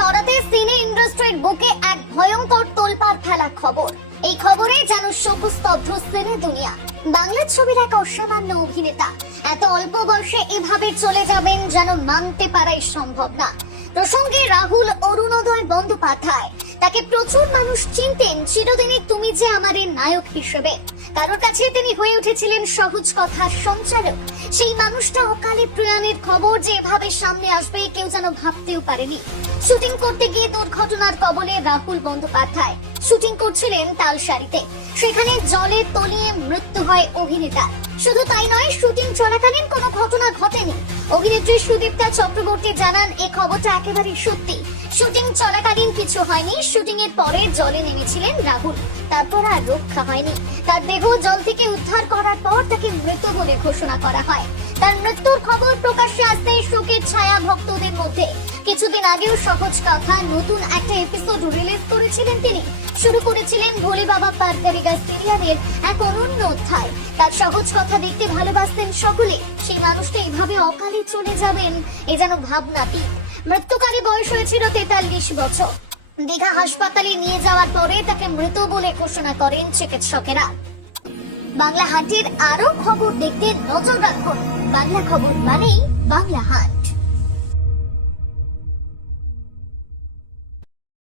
গড়াতে সিনে ইন্ডাস্ট্রির বুকে এক ভয়ঙ্কর তোলপাড় ফেলা খবর। এই খবরে যেন শোকস্তব্ধ সিনে দুনিয়া। বাংলা ছবির এক অসামান্য অভিনেতা এত অল্প বয়সে এভাবে চলে যাবেন যেন মানতে পারাই সম্ভব না। প্রসঙ্গে রাহুল অরুণোদয় বন্দ্যোপাধ্যায়। তাকে প্রচুর মানুষ চিনতেন চিরদিনই তুমি যে আমার নায়ক হিসেবে। কারোর কাছে তিনি হয়ে উঠেছিলেন সহজ কথার সঞ্চালক। সেই মানুষটা অকালে প্রয়াণের খবর যে এভাবে সামনে আসবে কেউ যেন ভাবতেও পারেনি। শুটিং করতে গিয়ে দুর্ঘটনার কবলে রাহুল বন্দ্যোপাধ্যায়। শুটিং করছিলেন তালসারিতে, সেখানে জলে তলিয়ে মৃত্যু হয় অভিনেতার। শুধু তাই নয়, শুটিং চলাকালীন কোনো ঘটনা ঘটেনি। অভিনেত্রী সুদীপ্তা চক্রবর্তী জানান এই খবরটা একেবারে সত্যি। শুটিং চলাকালীন কিছু হয়নি, শুটিং এর পরে জলে নেমেছিলেন রাহুল, তারপর আর রক্ষা হয়নি। তার দেহ জল থেকে উদ্ধার করার পর তাকে মৃত বলে ঘোষণা করা হয়। তার মৃত্যুর খবর প্রকাশ্যে আসতেই শোকের ছায়া ভক্তদের মধ্যে। কিছুদিন আগেও সহজ কথা নতুন একটা এপিসোড রিলিজ করেছিলেন তিনি। শুরু করেছিলেন ভোলে বাবা পার করেগা সিরিয়ালের এক অনন্য অধ্যায়। তার সহজ কথা দেখতে ভালোবাসতেন সকলে। সেই মানুষটা এভাবে অকালে চলে যাবেন এ যেন ভাবনাতীত। মৃত্যুকালে বয়স হয়েছিল 43 বছর। দীঘা হাসপাতালে নিয়ে যাওয়ার পরে তাকে মৃত বলে ঘোষণা করেন চিকিৎসকেরা। বাংলা হাটের আরো খবর দেখতে নজর রাখুন। বাংলা খবর মানেই বাংলা হাট।